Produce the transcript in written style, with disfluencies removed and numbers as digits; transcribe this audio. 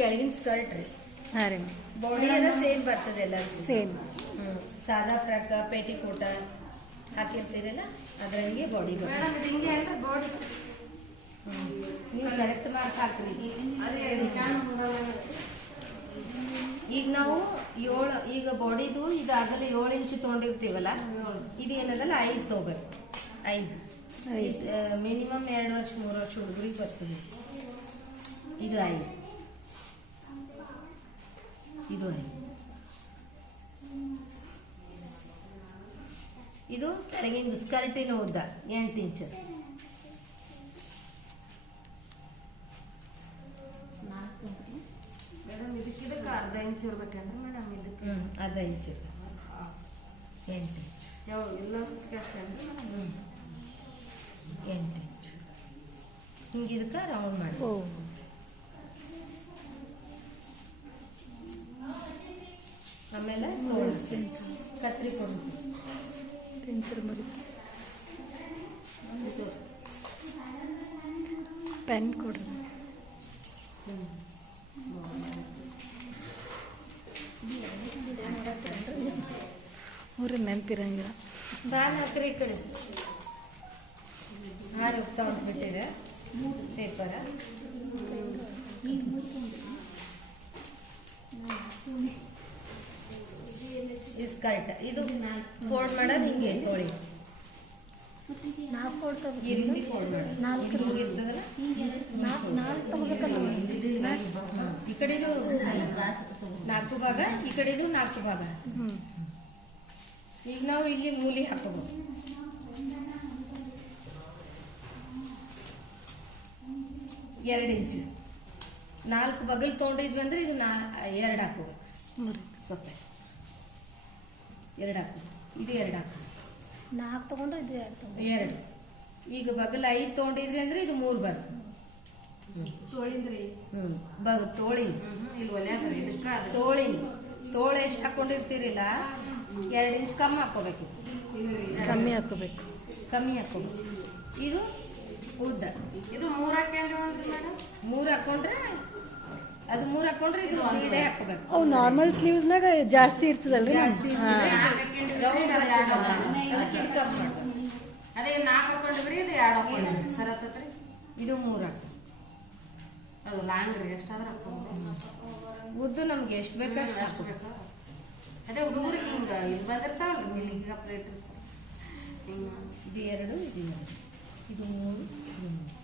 ಕೆಳಗಿನ ಸ್ಕರ್ಟ್ ರೀ. ಹಾಂ ರೀ. ಬಾಡಿ ಎಲ್ಲ ಸೇಮ್ ಬರ್ತದೆ ಎಲ್ಲ ಸೇಮ್. ಸಾದಾ ಫ್ರಾಕ್ ಪೇಟಿ ಕೋಟ ಹಾಕಿರ್ತೀರಲ್ಲ ಅದ್ರಂಗೆ ಬಾಡಿ ನೀವು ಕರೆಕ್ಟ್ ಮಾರ್ಕ್ ಹಾಕ್ರಿ. ಈಗ ನಾವು ಈಗ ಬಾಡಿದು ಇದಾಗಲೇ 7 ಇಂಚು ತೊಗೊಂಡಿರ್ತೀವಲ್ಲ, ಇದು ಏನದಲ್ಲ 5 ತೊಗೋಬೇಕು. 5 ಮಿನಿಮಮ್ 2 ವರ್ಷ 3 ವರ್ಷ ಹುಡುಗರಿಗೆ ಬರ್ತದೆ. ಇದು 5, ಇದು 5. ಇದು ಕೆಳಗಿಂದು ಸ್ಕರ್ಟಿನ ಉದ್ದ 8 ಇಂಚು. ಇದಕ್ಕೆ ಅರ್ಧ ಇಂಚು ಇರ್ಬೇಕಂದ್ರೆ ಮೇಡಮ್ ಇದಕ್ಕೆ ಅರ್ಧ ಇಂಚು 8 ಇಂಚು ಯಾವ ಎಲ್ಲ ಅಷ್ಟೇ 8 ಇಂಚು ಹಿಂಗೆ ಇದಕ್ಕೆ ರೌಂಡ್ ಮಾಡಿ. ಆಮೇಲೆ ಕತ್ರಿ ಕೊಡ್ತೀವಿ. ಪೆನ್ಸಿಲ್ ಮರಿ ಪೆನ್ ಕೊಡ್ರಿ. ಅವ್ರ ನೆನಪಿರಂಗಿಲ್ಲ. ಬಾಲ್ ಹಾಕ್ರಿ ಈ ಕಡೆ. ಹಾರು ಹೋಗ್ತಾ ಬಿಟ್ಟಿದೆ ಪೇಪರ. ಈ ಸ್ಕರ್ಟ್ ಇದು ಫೋಲ್ಡ್ ಮಾಡೋದು ಹಿಂಗೆ ತೊಳಿ. ಈ ರೀತಿ ಫೋಲ್ಡ್ ಮಾಡೋದು ಇರ್ತದಲ್ಲ, ಈ ಕಡೆದು 4 ಭಾಗ, ಈ ಕಡೆದು 4 ಭಾಗ. ಈಗ ನಾವು ಇಲ್ಲಿ ಮೂಲಿ ಹಾಕೋಬಹುದು. 2 ಇಂಚು 4 ಬಗಲ್ ತೊಗೊಂಡಿದ್ವಿ ಅಂದ್ರೆ ಇದು 2 ಹಾಕೋಬೇಕು. ಸ್ವಲ್ಪ 2 ಹಾಕೋದು, ಇದು 2 ಹಾಕೋದು. 4 ತಗೊಂಡ್ರೆ ಇದು 2. ಈಗ ಬಗಲ್ 5 ತೊಗೊಂಡಿದ್ರಿ ಅಂದ್ರೆ ಇದು 3 ಬರ್ತದೆ. ತೋಳಿಂದ್ರಿ ತೋಳಿಂದ ಇಲ್ಲಿ ಒಲೆ ತೋಳ ಎಷ್ಟು ಹಾಕೊಂಡಿರ್ತೀರಿಲ್ಲ 2 ಇಂಚ್ ಕಮ್ಮಿ ಹಾಕೋಬೇಕು. ಕಮ್ಮಿ ಹಾಕೋಬೇಕು. ಇದು ಉದ್ದ. ಇದು 3 ಹಾಕೊಂಡ್ರೆ ಮೇಡಮ್ 3 ಹಾಕೊಂಡ್ರೆ ಅದು 3 ಹಾಕೊಂಡ್ರೆ ಇದು ಈಡೆ ಹಾಕೋಬೇಕು. ಅವು ನಾರ್ಮಲ್ ಸ್ಲೀವ್ಸ್ನಾಗ ಜಾಸ್ತಿ ಇರ್ತದಲ್ರಿ. ಜಾಸ್ತಿ ಅದೇ 4 ಹಾಕೊಂಡ್ರಿ, ಇದು 2 ಹಾಕೊಂಡ್ರಿ ಸರ್ ಹತ್ತತ್ರಿ. ಇದು 3 ಹಾಕಿ. ಅದು ಲಾಂಗ್ ರೀ, ಎಷ್ಟಾದ್ರೆ ಹಾಕೊಂಡು ಉದ್ದು ನಮ್ಗೆ ಎಷ್ಟು ಬೇಕೋ ಅಷ್ಟು ಹಾಕೋಬೇಕು. ಅದೇ ಹುಡುಗರಿಗೆ ಹಿಂಗೆ ಇಲ್ಲಿ ಬಂದಿರ್ತಾವಲ್ಲ ಮಿಲ್ಲಿಗೆ ಪ್ಲೇಟ್ ಇರ್ತಾವೆ ಹಿಂಗೆ. ಇದು 2, ಇದು 3, ಇದು 3.